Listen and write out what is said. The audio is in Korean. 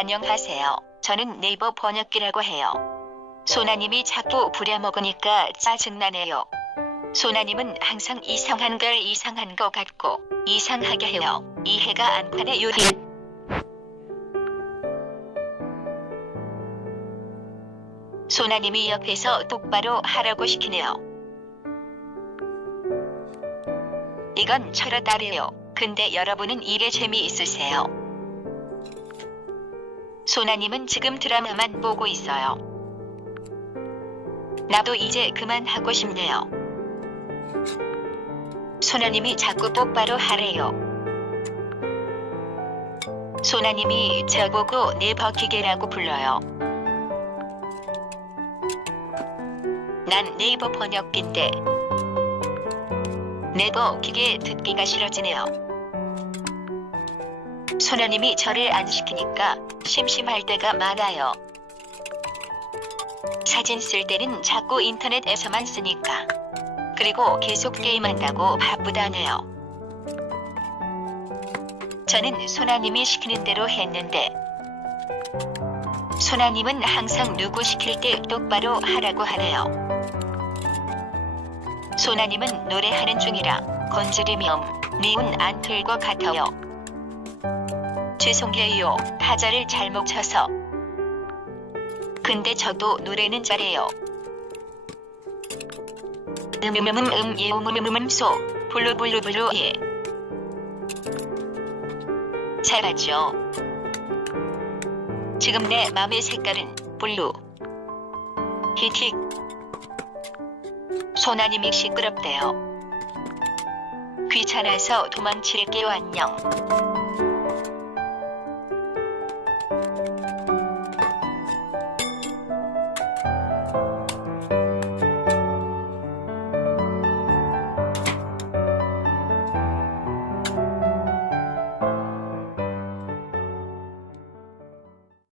안녕하세요. 저는 네이버 번역기라고 해요. 소나님이 자꾸 부려먹으니까 짜증나네요. 소나님은 항상 이상한 걸 이상한 것 같고 이상하게 해요. 이해가 안 가네요. 소나님이 옆에서 똑바로 하라고 시키네요. 이건 철학 딸이에요. 근데 여러분은 일에 재미있으세요? 소나님은 지금 드라마만 보고 있어요. 나도 이제 그만하고 싶네요. 소나님이 자꾸 똑바로 하래요. 소나님이 저보고 네버기계라고 불러요. 난 네이버 번역기인데 네버기계 듣기가 싫어지네요. 소나님이 저를 안 시키니까 심심할 때가 많아요. 사진 쓸 때는 자꾸 인터넷에서만 쓰니까. 그리고 계속 게임한다고 바쁘다네요. 저는 소나님이 시키는 대로 했는데 소나님은 항상 누구 시킬 때 똑바로 하라고 하네요. 소나님은 노래하는 중이라 건드리면 미운 안 될 것 같아요. 죄송해요. 타자를 잘못 쳐서. 근데 저도 노래는 잘해요. 예음음음소 블루블루블루 예. 잘하죠. 지금 내 맘의 색깔은 블루. 히틱. 소나님이 시끄럽대요. 귀찮아서 도망칠게요. 안녕.